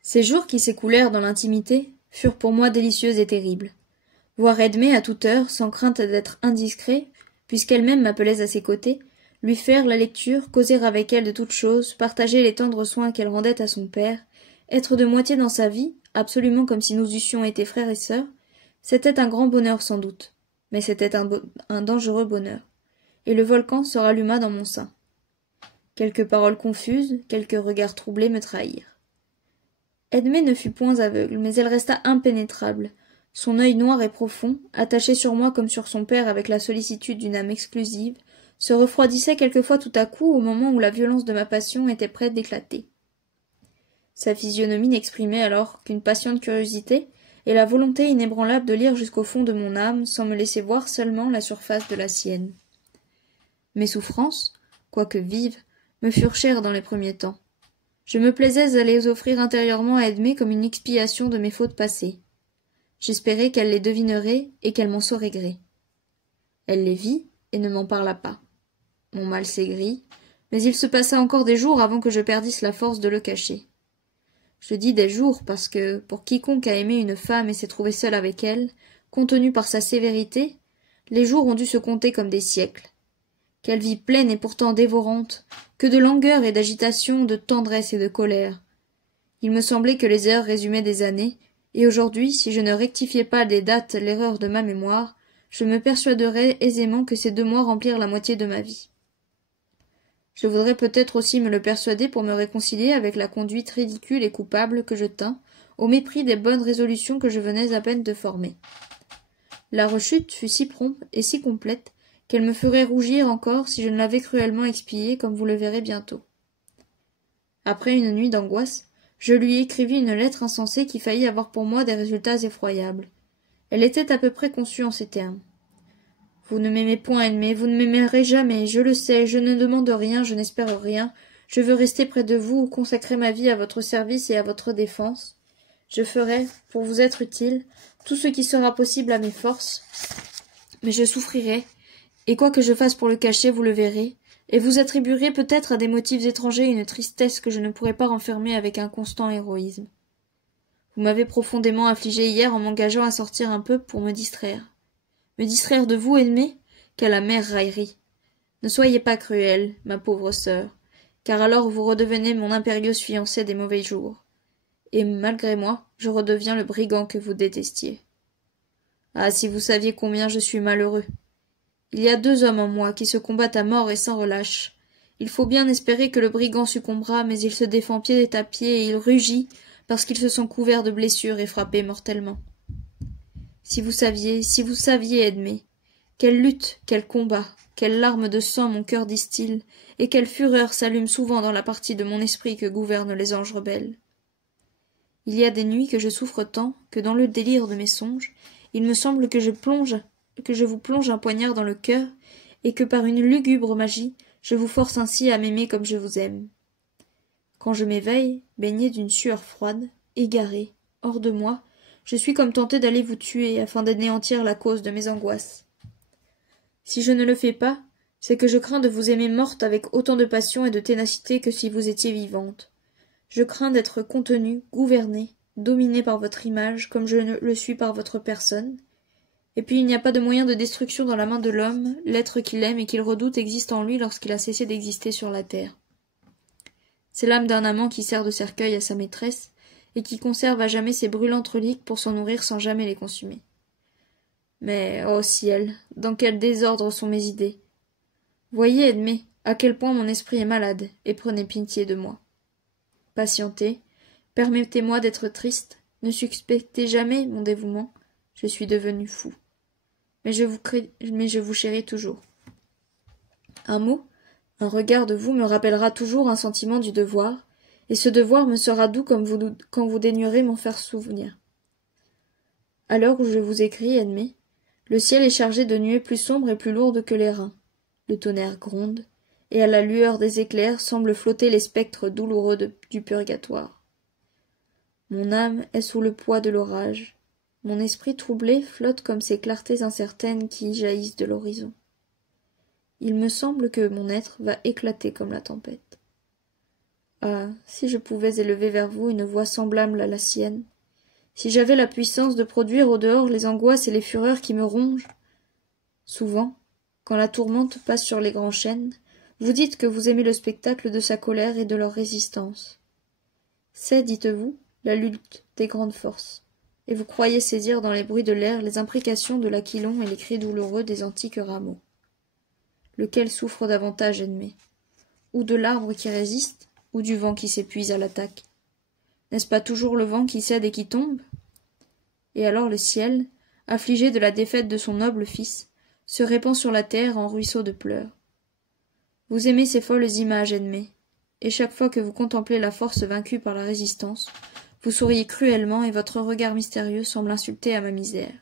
Ces jours qui s'écoulèrent dans l'intimité furent pour moi délicieux et terribles. Voir Edmée à toute heure, sans crainte d'être indiscret, puisqu'elle-même m'appelait à ses côtés, lui faire la lecture, causer avec elle de toutes choses, partager les tendres soins qu'elle rendait à son père, être de moitié dans sa vie, absolument comme si nous eussions été frères et sœurs, c'était un grand bonheur sans doute, mais c'était un dangereux bonheur, et le volcan se ralluma dans mon sein. Quelques paroles confuses, quelques regards troublés me trahirent. Edmée ne fut point aveugle, mais elle resta impénétrable, son œil noir et profond, attaché sur moi comme sur son père avec la sollicitude d'une âme exclusive, se refroidissait quelquefois tout à coup au moment où la violence de ma passion était prête d'éclater. Sa physionomie n'exprimait alors qu'une patiente curiosité et la volonté inébranlable de lire jusqu'au fond de mon âme sans me laisser voir seulement la surface de la sienne. Mes souffrances, quoique vives, me furent chères dans les premiers temps. Je me plaisais à les offrir intérieurement à Edmée comme une expiation de mes fautes passées. J'espérais qu'elle les devinerait et qu'elle m'en saurait gré. Elle les vit et ne m'en parla pas. Mon mal s'aigrit, mais il se passa encore des jours avant que je perdisse la force de le cacher. Je dis des jours parce que, pour quiconque a aimé une femme et s'est trouvé seul avec elle, contenu par sa sévérité, les jours ont dû se compter comme des siècles. Quelle vie pleine et pourtant dévorante, que de langueur et d'agitation, de tendresse et de colère. Il me semblait que les heures résumaient des années, et aujourd'hui, si je ne rectifiais pas des dates l'erreur de ma mémoire, je me persuaderais aisément que ces 2 mois remplirent la moitié de ma vie. Je voudrais peut-être aussi me le persuader pour me réconcilier avec la conduite ridicule et coupable que je tins, au mépris des bonnes résolutions que je venais à peine de former. La rechute fut si prompte et si complète qu'elle me ferait rougir encore si je ne l'avais cruellement expiée, comme vous le verrez bientôt. Après une nuit d'angoisse, je lui écrivis une lettre insensée qui faillit avoir pour moi des résultats effroyables. Elle était à peu près conçue en ces termes. Vous ne m'aimez point, Edmée, vous ne m'aimerez jamais, je le sais, je ne demande rien, je n'espère rien, je veux rester près de vous, consacrer ma vie à votre service et à votre défense. Je ferai, pour vous être utile, tout ce qui sera possible à mes forces, mais je souffrirai, et quoi que je fasse pour le cacher, vous le verrez, et vous attribuerez peut-être à des motifs étrangers une tristesse que je ne pourrai pas renfermer avec un constant héroïsme. Vous m'avez profondément affligé hier en m'engageant à sortir un peu pour me distraire. Me distraire de vous, Edmée? Quelle amère raillerie! Ne soyez pas cruelle, ma pauvre sœur, car alors vous redevenez mon impérieuse fiancée des mauvais jours. Et malgré moi, je redeviens le brigand que vous détestiez. Ah, si vous saviez combien je suis malheureux! Il y a 2 hommes en moi qui se combattent à mort et sans relâche. Il faut bien espérer que le brigand succombera, mais il se défend pied à pied et il rugit parce qu'ils se sont couverts de blessures et frappés mortellement. Si vous saviez, Edmée, quelle lutte, quel combat, quelles larmes de sang mon cœur distille, et quelle fureur s'allume souvent dans la partie de mon esprit que gouvernent les anges rebelles. Il y a des nuits que je souffre tant que dans le délire de mes songes, il me semble que je vous plonge un poignard dans le cœur, et que par une lugubre magie, je vous force ainsi à m'aimer comme je vous aime. Quand je m'éveille, baigné d'une sueur froide, égaré, hors de moi, je suis comme tenté d'aller vous tuer afin d'anéantir la cause de mes angoisses. Si je ne le fais pas, c'est que je crains de vous aimer morte avec autant de passion et de ténacité que si vous étiez vivante. Je crains d'être contenue, gouvernée, dominée par votre image, comme je le suis par votre personne. Et puis il n'y a pas de moyen de destruction dans la main de l'homme, l'être qu'il aime et qu'il redoute existe en lui lorsqu'il a cessé d'exister sur la terre. C'est l'âme d'un amant qui sert de cercueil à sa maîtresse, et qui conserve à jamais ses brûlantes reliques pour s'en nourrir sans jamais les consumer. Mais, ô ciel, dans quel désordre sont mes idées! Voyez, Edmée, à quel point mon esprit est malade, et prenez pitié de moi. Patientez, permettez-moi d'être triste, ne suspectez jamais mon dévouement, je suis devenu fou. Mais je vous chéris toujours. Un mot, un regard de vous me rappellera toujours un sentiment du devoir, et ce devoir me sera doux comme quand vous daignerez m'en faire souvenir. À l'heure où je vous écris, Edmée, le ciel est chargé de nuées plus sombres et plus lourdes que l'airain. Le tonnerre gronde, et à la lueur des éclairs semblent flotter les spectres douloureux du purgatoire. Mon âme est sous le poids de l'orage. Mon esprit troublé flotte comme ces clartés incertaines qui jaillissent de l'horizon. Il me semble que mon être va éclater comme la tempête. Ah, si je pouvais élever vers vous une voix semblable à la sienne, si j'avais la puissance de produire au dehors les angoisses et les fureurs qui me rongent. Souvent, quand la tourmente passe sur les grands chênes, vous dites que vous aimez le spectacle de sa colère et de leur résistance. C'est, dites-vous, la lutte des grandes forces, et vous croyez saisir dans les bruits de l'air les imprécations de l'aquilon et les cris douloureux des antiques rameaux. Lequel souffre davantage, ennemi? Ou de l'arbre qui résiste, ou du vent qui s'épuise à l'attaque? N'est-ce pas toujours le vent qui cède et qui tombe? Et alors le ciel, affligé de la défaite de son noble fils, se répand sur la terre en ruisseaux de pleurs. Vous aimez ces folles images, ennemi, et chaque fois que vous contemplez la force vaincue par la résistance, vous souriez cruellement et votre regard mystérieux semble insulter à ma misère.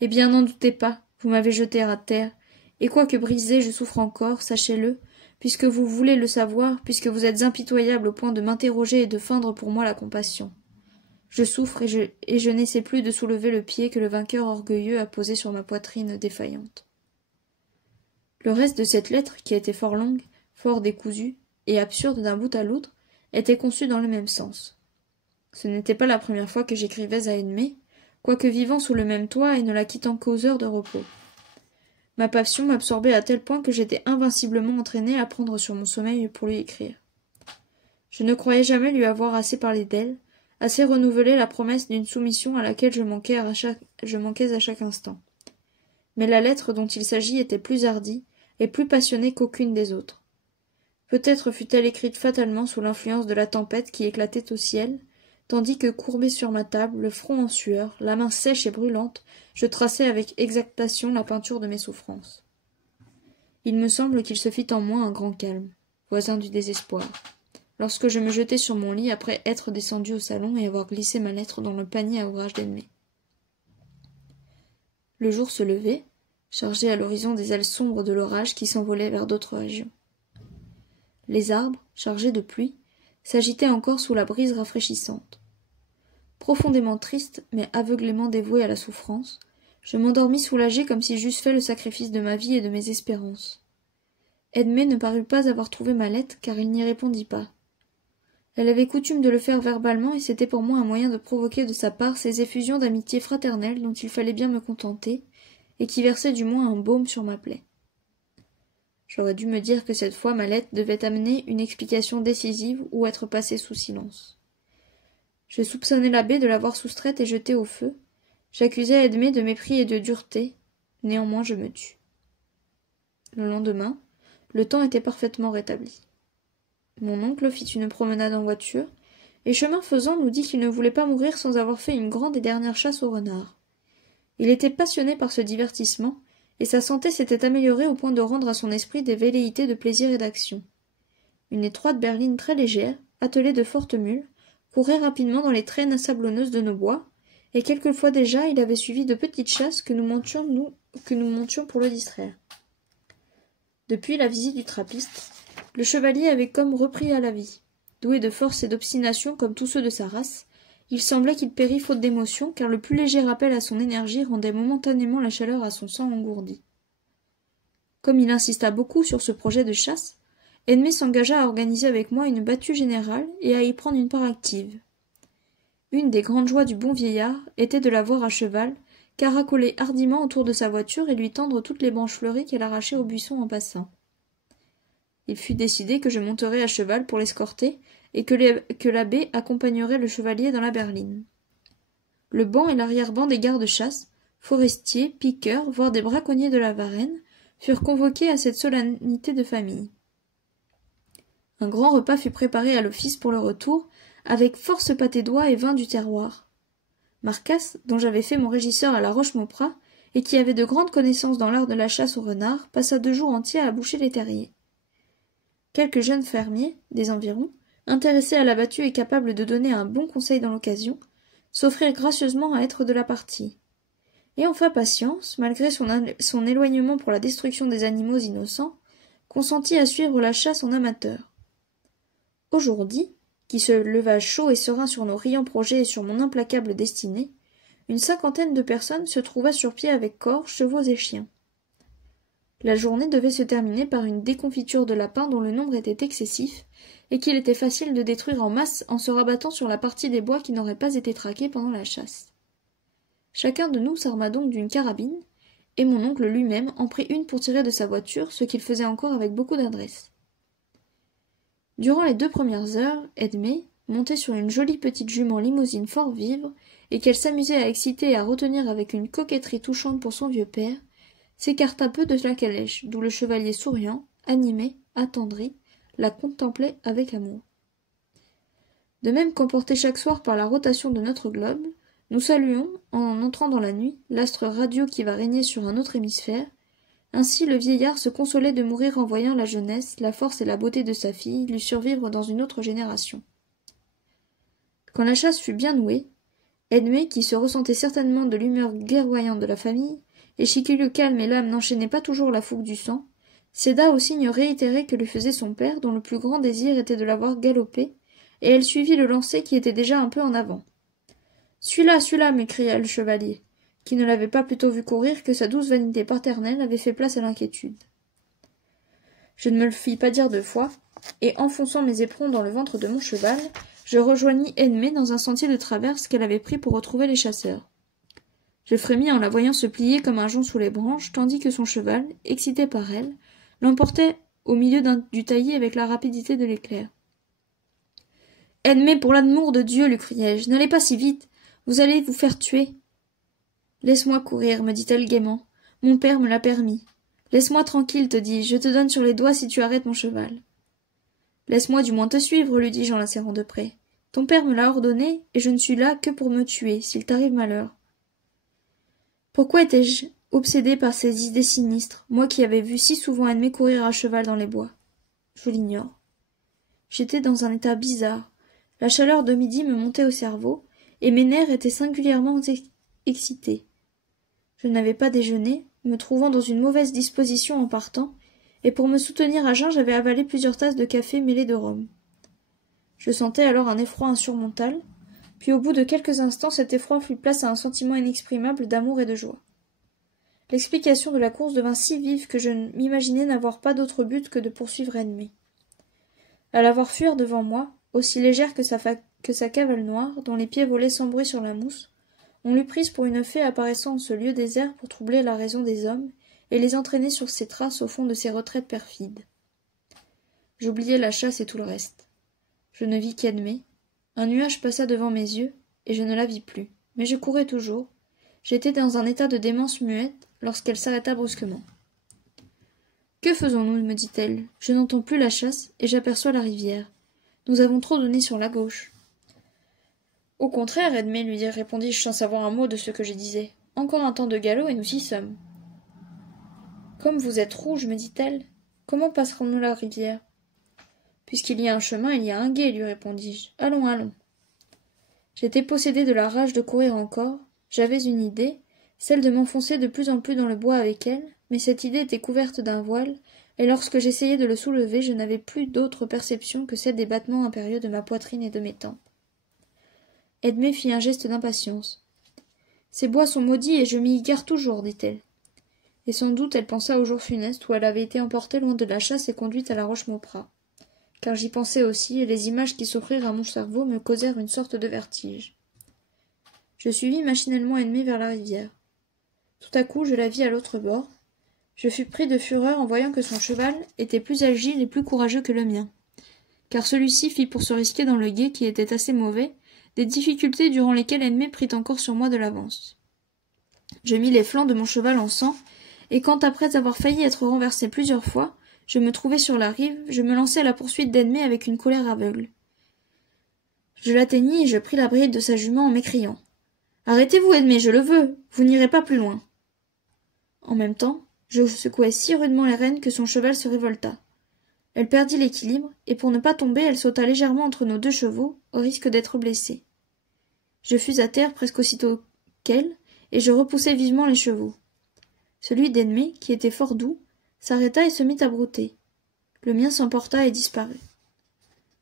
Eh bien, n'en doutez pas, vous m'avez jeté à terre, et quoique brisé, je souffre encore, sachez-le, puisque vous voulez le savoir, puisque vous êtes impitoyable au point de m'interroger et de feindre pour moi la compassion. Je souffre et je n'essaie plus de soulever le pied que le vainqueur orgueilleux a posé sur ma poitrine défaillante. Le reste de cette lettre, qui était fort longue, fort décousue, et absurde d'un bout à l'autre, était conçu dans le même sens. Ce n'était pas la première fois que j'écrivais à Edmé, quoique vivant sous le même toit et ne la quittant qu'aux heures de repos. Ma passion m'absorbait à tel point que j'étais invinciblement entraîné à prendre sur mon sommeil pour lui écrire. Je ne croyais jamais lui avoir assez parlé d'elle, assez renouvelé la promesse d'une soumission à laquelle je manquais à chaque instant. Mais la lettre dont il s'agit était plus hardie et plus passionnée qu'aucune des autres. Peut-être fut-elle écrite fatalement sous l'influence de la tempête qui éclatait au ciel, tandis que, courbé sur ma table, le front en sueur, la main sèche et brûlante, je traçais avec exactation la peinture de mes souffrances. Il me semble qu'il se fit en moi un grand calme, voisin du désespoir, lorsque je me jetai sur mon lit après être descendu au salon et avoir glissé ma lettre dans le panier à ouvrage d'Edmé. Le jour se levait, chargé à l'horizon des ailes sombres de l'orage qui s'envolait vers d'autres régions. Les arbres, chargés de pluie, s'agitaient encore sous la brise rafraîchissante. Profondément triste, mais aveuglément dévoué à la souffrance, je m'endormis soulagé comme si j'eusse fait le sacrifice de ma vie et de mes espérances. Edmé ne parut pas avoir trouvé ma lettre, car il n'y répondit pas. Elle avait coutume de le faire verbalement, et c'était pour moi un moyen de provoquer de sa part ces effusions d'amitié fraternelle dont il fallait bien me contenter, et qui versaient du moins un baume sur ma plaie. J'aurais dû me dire que cette fois ma lettre devait amener une explication décisive ou être passée sous silence. Je soupçonnais l'abbé de l'avoir soustraite et jetée au feu. J'accusais Edmé de mépris et de dureté. Néanmoins je me tus. Le lendemain, le temps était parfaitement rétabli. Mon oncle fit une promenade en voiture, et chemin faisant nous dit qu'il ne voulait pas mourir sans avoir fait une grande et dernière chasse au renard. Il était passionné par ce divertissement, et sa santé s'était améliorée au point de rendre à son esprit des velléités de plaisir et d'action. Une étroite berline très légère, attelée de fortes mules, courait rapidement dans les traînes sablonneuses de nos bois, et quelquefois déjà il avait suivi de petites chasses que nous montions pour le distraire. Depuis la visite du trappiste, le chevalier avait comme repris à la vie. Doué de force et d'obstination comme tous ceux de sa race, il semblait qu'il pérît faute d'émotion, car le plus léger rappel à son énergie rendait momentanément la chaleur à son sang engourdi. Comme il insista beaucoup sur ce projet de chasse, Edmé s'engagea à organiser avec moi une battue générale et à y prendre une part active. Une des grandes joies du bon vieillard était de la voir à cheval, caracoler hardiment autour de sa voiture et lui tendre toutes les branches fleuries qu'elle arrachait au buisson en passant. Il fut décidé que je monterais à cheval pour l'escorter et que l'abbé accompagnerait le chevalier dans la berline. Le banc et l'arrière-ban des gardes-chasse, forestiers, piqueurs, voire des braconniers de la Varenne, furent convoqués à cette solennité de famille. Un grand repas fut préparé à l'office pour le retour, avec force pâté d'oie et vin du terroir. Marcasse, dont j'avais fait mon régisseur à la Roche-Mauprat, et qui avait de grandes connaissances dans l'art de la chasse au renard, passa 2 jours entiers à boucher les terriers. Quelques jeunes fermiers, des environs, intéressés à la battue et capables de donner un bon conseil dans l'occasion, s'offrirent gracieusement à être de la partie. Et enfin Patience, malgré son éloignement pour la destruction des animaux innocents, consentit à suivre la chasse en amateur. Aujourd'hui, qui se leva chaud et serein sur nos riants projets et sur mon implacable destinée, une 50aine de personnes se trouva sur pied avec corps, chevaux et chiens. La journée devait se terminer par une déconfiture de lapins dont le nombre était excessif, et qu'il était facile de détruire en masse en se rabattant sur la partie des bois qui n'aurait pas été traquée pendant la chasse. Chacun de nous s'arma donc d'une carabine, et mon oncle lui-même en prit une pour tirer de sa voiture, ce qu'il faisait encore avec beaucoup d'adresse. Durant les 2 premières heures, Edmé, montée sur une jolie petite jument limousine fort vive, et qu'elle s'amusait à exciter et à retenir avec une coquetterie touchante pour son vieux père, s'écarta peu de la calèche, d'où le chevalier souriant, animé, attendri, la contemplait avec amour. De même qu'emporté chaque soir par la rotation de notre globe, nous saluons, en entrant dans la nuit, l'astre radieux qui va régner sur un autre hémisphère. Ainsi le vieillard se consolait de mourir en voyant la jeunesse, la force et la beauté de sa fille lui survivre dans une autre génération. Quand la chasse fut bien nouée, Edmé, qui se ressentait certainement de l'humeur guerroyante de la famille, et chez qui le calme et l'âme n'enchaînaient pas toujours la fougue du sang, céda aux signes réitérés que lui faisait son père, dont le plus grand désir était de la voir galoper, et elle suivit le lancer qui était déjà un peu en avant. Celui-là, m'écria le chevalier, qui ne l'avait pas plutôt vu courir que sa douce vanité paternelle avait fait place à l'inquiétude. Je ne me le fis pas dire 2 fois, et enfonçant mes éperons dans le ventre de mon cheval, je rejoignis Edmé dans un sentier de traverse qu'elle avait pris pour retrouver les chasseurs. Je frémis en la voyant se plier comme un jonc sous les branches, tandis que son cheval, excité par elle, l'emportait au milieu du taillis avec la rapidité de l'éclair. « Edmé, pour l'amour de Dieu, lui criai-je, n'allez pas si vite, vous allez vous faire tuer. »« Laisse-moi courir, me dit-elle gaiement. Mon père me l'a permis. Laisse-moi tranquille, te dis-je, je te donne sur les doigts si tu arrêtes mon cheval. »« Laisse-moi du moins te suivre, lui dis-je en la serrant de près. Ton père me l'a ordonné, et je ne suis là que pour me tuer, s'il t'arrive malheur. Pourquoi étais-je obsédée par ces idées sinistres, moi qui avais vu si souvent Edmé courir à cheval dans les bois? Je l'ignore. J'étais dans un état bizarre. La chaleur de midi me montait au cerveau, et mes nerfs étaient singulièrement excités. Je n'avais pas déjeuné, me trouvant dans une mauvaise disposition en partant, et pour me soutenir à jeun j'avais avalé plusieurs tasses de café mêlées de rhum. Je sentais alors un effroi insurmontable, puis au bout de quelques instants cet effroi fit place à un sentiment inexprimable d'amour et de joie. L'explication de la course devint si vive que je m'imaginai n'avoir pas d'autre but que de poursuivre Edmé. À la voir fuir devant moi, aussi légère que sa cavale noire, dont les pieds volaient sans bruit sur la mousse, on l'eût prise pour une fée apparaissant en ce lieu désert pour troubler la raison des hommes et les entraîner sur ses traces au fond de ces retraites perfides. J'oubliai la chasse et tout le reste. Je ne vis qu'Edmé. Un nuage passa devant mes yeux, et je ne la vis plus. Mais je courais toujours. J'étais dans un état de démence muette lorsqu'elle s'arrêta brusquement. « Que faisons-nous » me dit-elle. « Je n'entends plus la chasse, et j'aperçois la rivière. Nous avons trop donné sur la gauche. » « Au contraire, Edmé, lui répondis-je sans savoir un mot de ce que je disais. Encore un temps de galop, et nous y sommes. « Comme vous êtes rouge, me dit-elle, comment passerons-nous la rivière ?»« Puisqu'il y a un chemin, il y a un gué, lui répondis-je. Allons, allons. » J'étais possédée de la rage de courir encore. J'avais une idée, celle de m'enfoncer de plus en plus dans le bois avec elle, mais cette idée était couverte d'un voile, et lorsque j'essayais de le soulever, je n'avais plus d'autre perception que celle des battements impérieux de ma poitrine et de mes tempes. Edmé fit un geste d'impatience. « Ces bois sont maudits et je m'y gare toujours, dit-elle. » Et sans doute elle pensa au jour funeste où elle avait été emportée loin de la chasse et conduite à la Roche-Mauprat. Car j'y pensais aussi, et les images qui s'offrirent à mon cerveau me causèrent une sorte de vertige. Je suivis machinalement Edmé vers la rivière. Tout à coup, je la vis à l'autre bord. Je fus pris de fureur en voyant que son cheval était plus agile et plus courageux que le mien. Car celui-ci fit pour se risquer dans le gué, qui était assez mauvais, des difficultés durant lesquelles Edmé prit encore sur moi de l'avance. Je mis les flancs de mon cheval en sang, et quand, après avoir failli être renversé plusieurs fois, je me trouvai sur la rive, je me lançai à la poursuite d'Edmé avec une colère aveugle. Je l'atteignis et je pris la bride de sa jument en m'écriant. « Arrêtez-vous, Edmé, je le veux, vous n'irez pas plus loin. » En même temps, je secouai si rudement les rênes que son cheval se révolta. Elle perdit l'équilibre, et pour ne pas tomber, elle sauta légèrement entre nos 2 chevaux, au risque d'être blessée. Je fus à terre presque aussitôt qu'elle, et je repoussai vivement les chevaux. Celui d'Edmé, qui était fort doux, s'arrêta et se mit à brouter. Le mien s'emporta et disparut.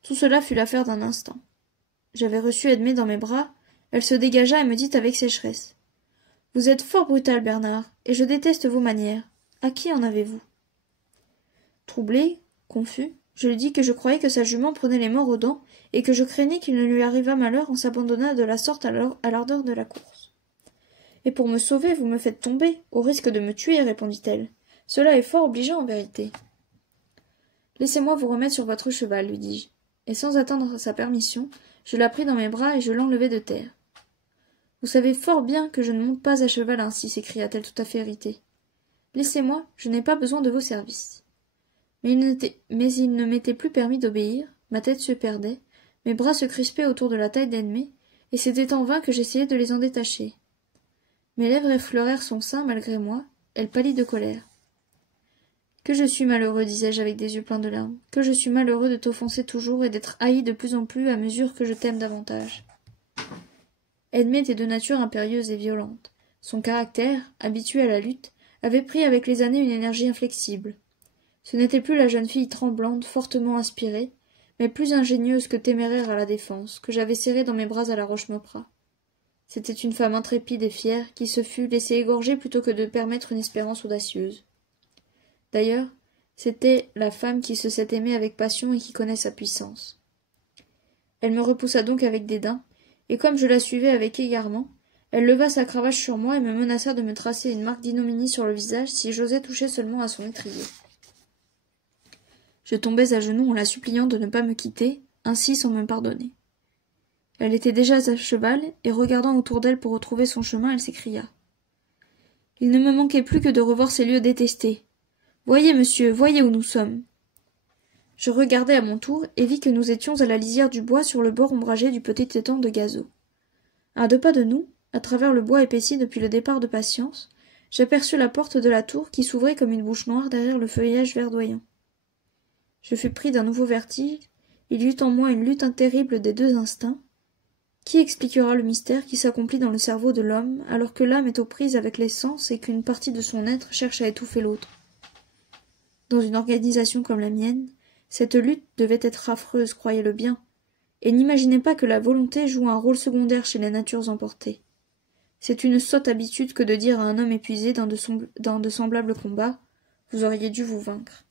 Tout cela fut l'affaire d'un instant. J'avais reçu Edmé dans mes bras, elle se dégagea et me dit avec sécheresse. « Vous êtes fort brutal, Bernard, et je déteste vos manières. À qui en avez-vous? Troublé, confus, je lui dis que je croyais que sa jument prenait les morts aux dents, et que je craignais qu'il ne lui arrivât malheur en s'abandonnant de la sorte à l'ardeur de la course. Et pour me sauver, vous me faites tomber, au risque de me tuer, répondit-elle. Cela est fort obligeant en vérité. Laissez-moi vous remettre sur votre cheval, lui dis-je, et sans attendre sa permission, je la pris dans mes bras et je l'enlevai de terre. Vous savez fort bien que je ne monte pas à cheval ainsi, s'écria-t-elle tout à fait irritée. Laissez-moi, je n'ai pas besoin de vos services. Mais il ne m'était plus permis d'obéir, ma tête se perdait, mes bras se crispaient autour de la taille d'Edmé, et c'était en vain que j'essayais de les en détacher. Mes lèvres effleurèrent son sein malgré moi, elle pâlit de colère. Que je suis malheureux, disais-je avec des yeux pleins de larmes, que je suis malheureux de t'offenser toujours et d'être haï de plus en plus à mesure que je t'aime davantage. Edmé était de nature impérieuse et violente. Son caractère, habitué à la lutte, avait pris avec les années une énergie inflexible. Ce n'était plus la jeune fille tremblante, fortement inspirée, mais plus ingénieuse que téméraire à la défense, que j'avais serrée dans mes bras à la Roche-Mauperas. C'était une femme intrépide et fière, qui se fût laissée égorger plutôt que de permettre une espérance audacieuse. D'ailleurs, c'était la femme qui se sait aimer avec passion et qui connaît sa puissance. Elle me repoussa donc avec dédain, et comme je la suivais avec égarement, elle leva sa cravache sur moi et me menaça de me tracer une marque d'ignominie sur le visage si j'osais toucher seulement à son étrier. Je tombais à genoux en la suppliant de ne pas me quitter, ainsi sans me pardonner. Elle était déjà à cheval, et regardant autour d'elle pour retrouver son chemin, elle s'écria. Il ne me manquait plus que de revoir ces lieux détestés. Voyez, monsieur, voyez où nous sommes. Je regardai à mon tour et vis que nous étions à la lisière du bois sur le bord ombragé du petit étang de Gazeau. À 2 pas de nous, à travers le bois épaissi depuis le départ de Patience, j'aperçus la porte de la tour qui s'ouvrait comme une bouche noire derrière le feuillage verdoyant. Je fus pris d'un nouveau vertige, il y eut en moi une lutte terrible des 2 instincts. Qui expliquera le mystère qui s'accomplit dans le cerveau de l'homme alors que l'âme est aux prises avec les sens et qu'une partie de son être cherche à étouffer l'autre? Dans une organisation comme la mienne, cette lutte devait être affreuse, croyez-le bien, et n'imaginez pas que la volonté joue un rôle secondaire chez les natures emportées. C'est une sotte habitude que de dire à un homme épuisé dans de semblables combats « Vous auriez dû vous vaincre ».